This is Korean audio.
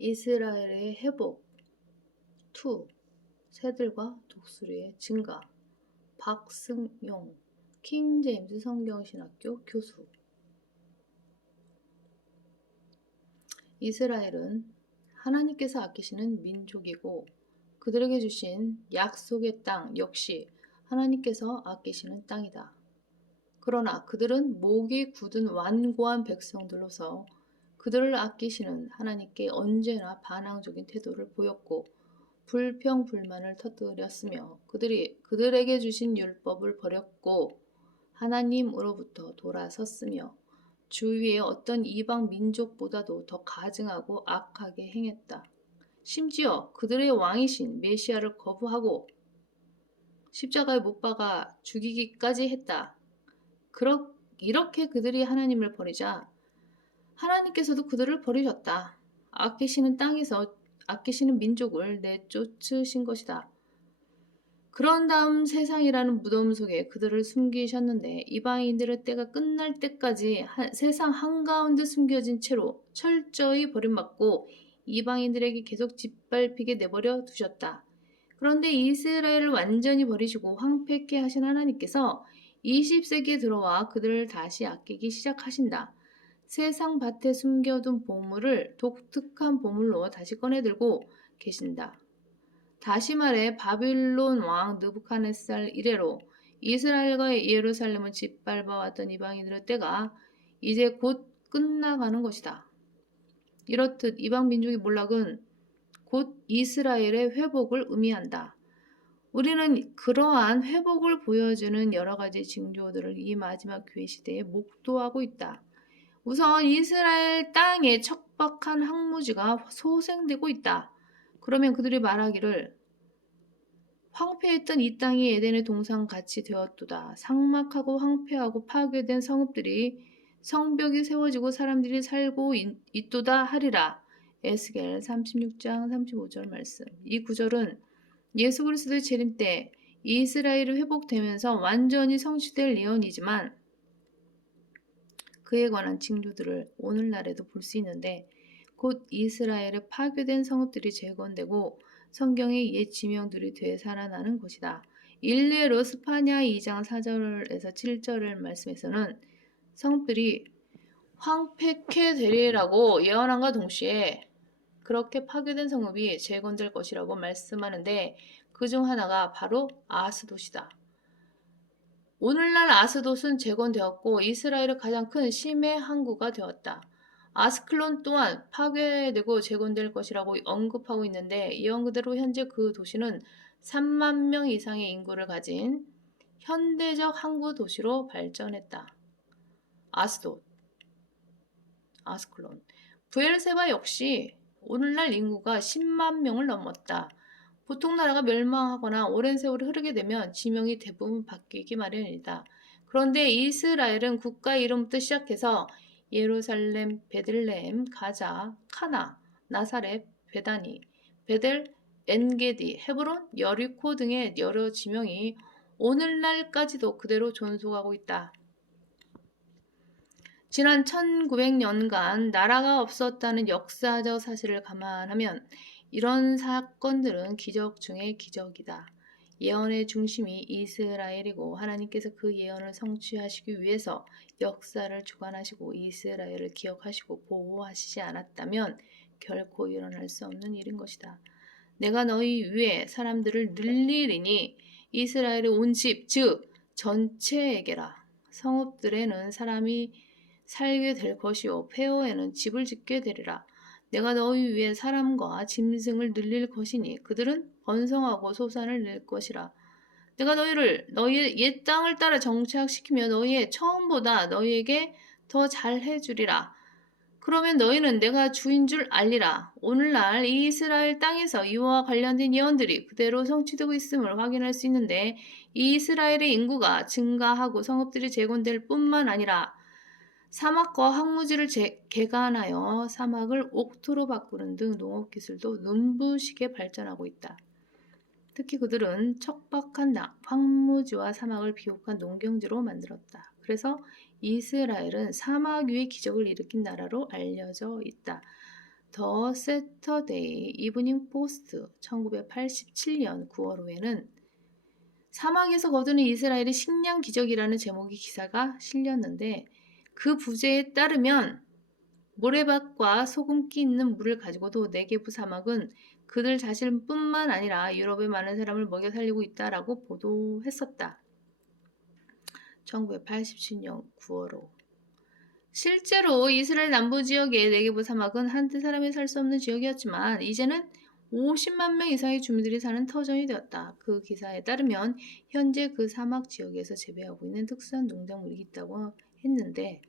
이스라엘의 회복 2. 새들과 독수리의 증가. 박승용 킹제임스 성경신학교 교수. 이스라엘은 하나님께서 아끼시는 민족이고 그들에게 주신 약속의 땅 역시 하나님께서 아끼시는 땅이다. 그러나 그들은 목이 굳은 완고한 백성들로서 그들을 아끼시는 하나님께 언제나 반항적인 태도를 보였고 불평불만을 터뜨렸으며 그들에게 주신 율법을 버렸고 하나님으로부터 돌아섰으며 주위의 어떤 이방 민족보다도 더 가증하고 악하게 행했다. 심지어 그들의 왕이신 메시아를 거부하고 십자가에 못 박아 죽이기까지 했다. 이렇게 그들이 하나님을 버리자 하나님께서도 그들을 버리셨다. 아끼시는 땅에서 아끼시는 민족을 내쫓으신 것이다. 그런 다음 세상이라는 무덤 속에 그들을 숨기셨는데 이방인들의 때가 끝날 때까지 세상 한가운데 숨겨진 채로 철저히 버림받고 이방인들에게 계속 짓밟히게 내버려 두셨다. 그런데 이스라엘을 완전히 버리시고 황폐케 하신 하나님께서 20세기에 들어와 그들을 다시 아끼기 시작하신다. 세상 밭에 숨겨둔 보물을 독특한 보물로 다시 꺼내들고 계신다. 다시 말해 바빌론 왕 느부갓네살 이래로 이스라엘과 예루살렘을 짓밟아왔던 이방인들의 때가 이제 곧 끝나가는 것이다. 이렇듯 이방 민족의 몰락은 곧 이스라엘의 회복을 의미한다. 우리는 그러한 회복을 보여주는 여러 가지 징조들을 이 마지막 교회 시대에 목도하고 있다. 우선 이스라엘 땅에 척박한 황무지가 소생되고 있다. 그러면 그들이 말하기를 황폐했던 이 땅이 에덴의 동산같이 되었도다. 삭막하고 황폐하고 파괴된 성읍들이 성벽이 세워지고 사람들이 살고 있도다 하리라. 에스겔 36장 35절 말씀. 이 구절은 예수 그리스도의 재림 때 이스라엘이 회복되면서 완전히 성취될 예언이지만 그에 관한 징조들을 오늘날에도 볼 수 있는데 곧 이스라엘의 파괴된 성읍들이 재건되고 성경의 옛 지명들이 되살아나는 것이다. 일례로 스파냐 2장 4절에서 7절 말씀에서는 성읍들이 황폐케 되리라고 예언함과 동시에 그렇게 파괴된 성읍이 재건될 것이라고 말씀하는데 그중 하나가 바로 아스돗이다. 오늘날 아스돗은 재건되었고 이스라엘의 가장 큰 심해 항구가 되었다. 아스클론 또한 파괴되고 재건될 것이라고 언급하고 있는데 예언 그대로 현재 그 도시는 3만 명 이상의 인구를 가진 현대적 항구 도시로 발전했다. 아스돗, 아스클론, 브엘세바 역시 오늘날 인구가 10만 명을 넘었다. 보통 나라가 멸망하거나 오랜 세월이 흐르게 되면 지명이 대부분 바뀌기 마련이다. 그런데 이스라엘은 국가 이름부터 시작해서 예루살렘, 베들레헴, 가자, 카나, 나사렛, 베다니, 베델, 엔게디, 헤브론, 여리코 등의 여러 지명이 오늘날까지도 그대로 존속하고 있다. 지난 1900년간 나라가 없었다는 역사적 사실을 감안하면 이런 사건들은 기적 중의 기적이다. 예언의 중심이 이스라엘이고 하나님께서 그 예언을 성취하시기 위해서 역사를 주관하시고 이스라엘을 기억하시고 보호하시지 않았다면 결코 일어날 수 없는 일인 것이다. 내가 너희 위에 사람들을 늘리리니 이스라엘의 온 집, 즉 전체에게라. 성읍들에는 사람이 살게 될 것이요 폐허에는 집을 짓게 되리라. 내가 너희 위에 사람과 짐승을 늘릴 것이니 그들은 번성하고 소산을 낼 것이라. 내가 너희의 옛 땅을 따라 정착시키며 너희의 처음보다 너희에게 더 잘해 주리라. 그러면 너희는 내가 주인 줄 알리라. 오늘날 이 이스라엘 땅에서 이와 관련된 예언들이 그대로 성취되고 있음을 확인할 수 있는데 이스라엘의 인구가 증가하고 성읍들이 재건될 뿐만 아니라 사막과 황무지를 개간하여 사막을 옥토로 바꾸는 등 농업기술도 눈부시게 발전하고 있다. 특히 그들은 척박한 황무지와 사막을 비옥한 농경지로 만들었다. 그래서 이스라엘은 사막 위의 기적을 일으킨 나라로 알려져 있다. 더 세터데이 이브닝 포스트 1987년 9월호에는 사막에서 거두는 이스라엘의 식량 기적이라는 제목의 기사가 실렸는데 그 부제에 따르면 모래밭과 소금기 있는 물을 가지고도 네게브 사막은 그들 자신뿐만 아니라 유럽의 많은 사람을 먹여 살리고 있다라고 보도했었다. 1987년 9월호. 실제로 이스라엘 남부 지역의 네게브 사막은 한두 사람이 살 수 없는 지역이었지만 이제는 50만 명 이상의 주민들이 사는 터전이 되었다. 그 기사에 따르면 현재 그 사막 지역에서 재배하고 있는 특수한 농작물이 있다고 했는데